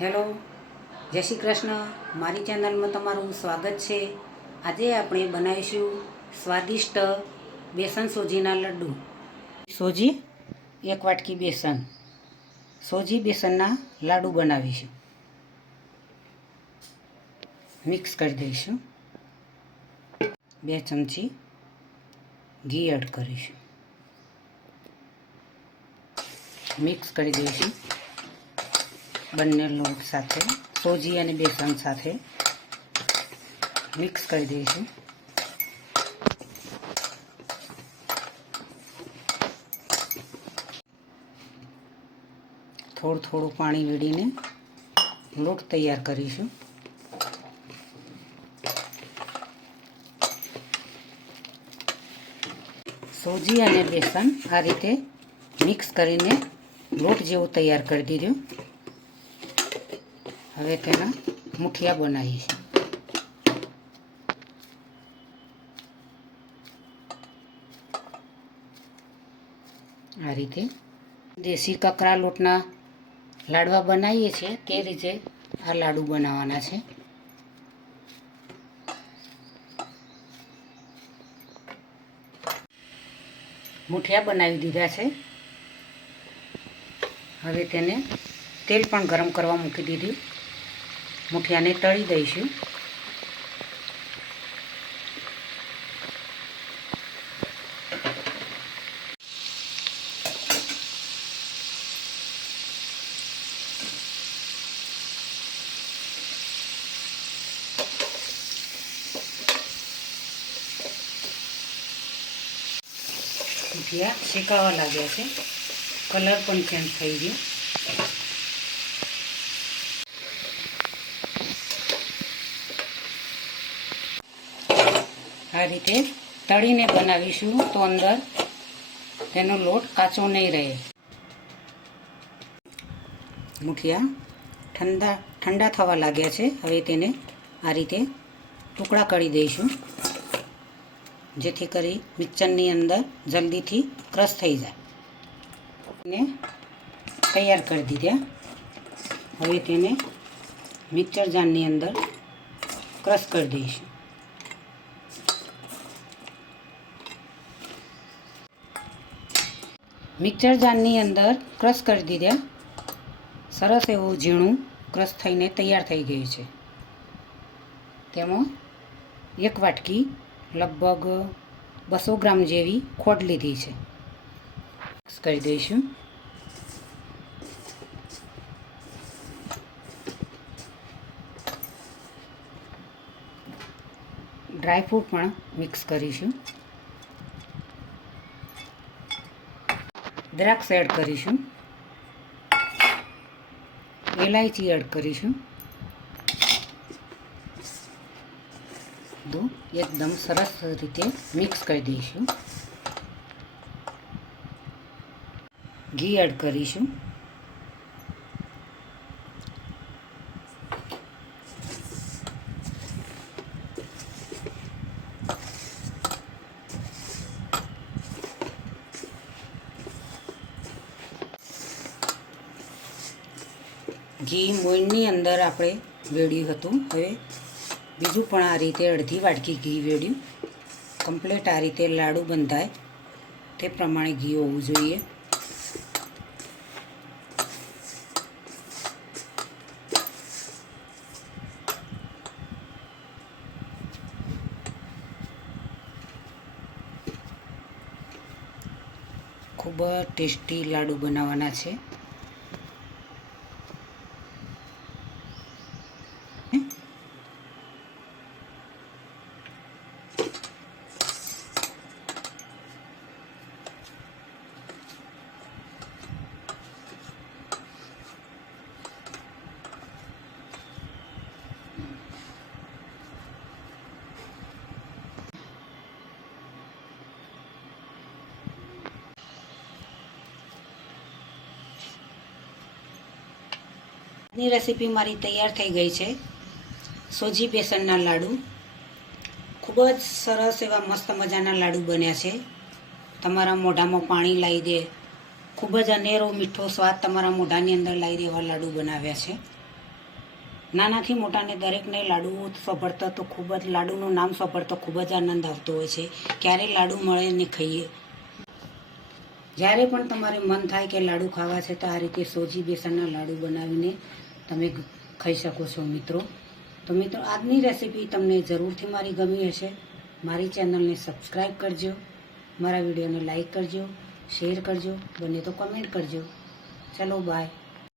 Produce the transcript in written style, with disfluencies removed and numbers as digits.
Hello, જય શ્રી કૃષ્ણ. મારી ચેનલમાં તમારું સ્વાગત છે. આજે આપણે બનાવીશું સ્વાદિષ્ટ બેસન સોજીના લડ્ડુ. સોજી 1 વાટકી બેસન. સોજી બેસનના લાડુ બનાવીશું. મિક્સ કરી દઈશું. 2 ચમચી ઘી એડ કરીશું. મિક્સ કરી દઈશું બંને લોટ સાથે, સોજી અને બેસન સાથે મિક્સ કરી દઈશું. થોડું થોડું પાણી વેડીને લોટ તૈયાર કરીશું. સોજી અને બેસન આ રીતે મિક્સ કરીને લોટ જેવો તૈયાર કરી દીધો. હવે તેના મુઠિયા બનાવીશું. આ રીતે દેશી કકરા લોટના લાડવા બનાવીએ છીએ તે રીતે આ લાડુ બનાવવાના છે. મુઠિયા બનાવી દીધા છે. હવે તેને તેલ પણ ગરમ કરવા મૂકી દીધું. મુઠિયાને તળી દઈશું. મુઠિયા શેકાવા લાગ્યા છે. કલર પણ ચેન્જ થઈ ગયો. આ રીતે તળીને બનાવીશું તો અંદર તેનો લોટ કાચો નહીં રહે. મુઠિયા ઠંડા થવા લાગ્યા છે. હવે તેને આ રીતે ટુકડા કરી દઈશું, જેથી કરી મિક્સરની અંદર જલ્દીથી ક્રશ થઈ જાય. ને તૈયાર કરી દીધા. હવે તેને મિક્સર જારની અંદર ક્રશ કરી દઈશું. મિક્સર જારની અંદર ક્રશ કરી દીધા. સરસ એવું ઝીણું ક્રશ થઈને તૈયાર થઈ ગયું છે. તેમાં 1 વાટકી લગભગ 200 ગ્રામ જેવી ખોડ લીધી છે. મિક્સ કરી દઈશું. ડ્રાયફ્રૂટ પણ મિક્સ કરીશું. દ્રાક્ષ એડ કરીશું. ઇલાયચી એડ કરીશું. બધું એકદમ સરસ રીતે મિક્સ કરી દઈશું. ઘી એડ કરીશું. ઘી મોઈનની અંદર આપણે વેડ્યું હતું. હવે બીજું પણ આ રીતે અડધી વાટકી ઘી વેડ્યું. કમ્પ્લેટ આ રીતે લાડુ બંધાય તે પ્રમાણે ઘી હોવું જોઈએ. ખૂબ ટેસ્ટી લાડુ બનાવવાના છે. ની રેસીપી મારી તૈયાર થઈ ગઈ છે. સોજી બેસનના લાડુ ખૂબ જ સરસ એવા મસ્ત મજાના લાડુ બન્યા છે. તમારા મોઢામાં પાણી લાવી દે, ખૂબ જ અનેરો મીઠો સ્વાદ તમારા મોઢાની અંદર લાવી દે એવા લાડુ બનાવ્યા છે. નાનાથી મોટાને દરેકને લાડુ સોંપડતા તો ખૂબ જ લાડુનું નામ સોંપડતો ખૂબ જ આનંદ આવતો હોય છે. ક્યારે લાડુ મળે ને ખાઈએ. જ્યારે પણ તમારે મન થાય કે લાડુ ખાવા છે તો આ રીતે સોજી બેસનના લાડુ બનાવીને તમે ખાઈ શકો છો મિત્રો. તો મિત્રો આજની રેસીપી તમને જરૂરથી મારી ગમી હશે. મારી ચેનલને સબસ્ક્રાઈબ કરજો, મારા વિડીયોને લાઈક કરજો, શેર કરજો, બને તો કમેન્ટ કરજો. ચલો બાય.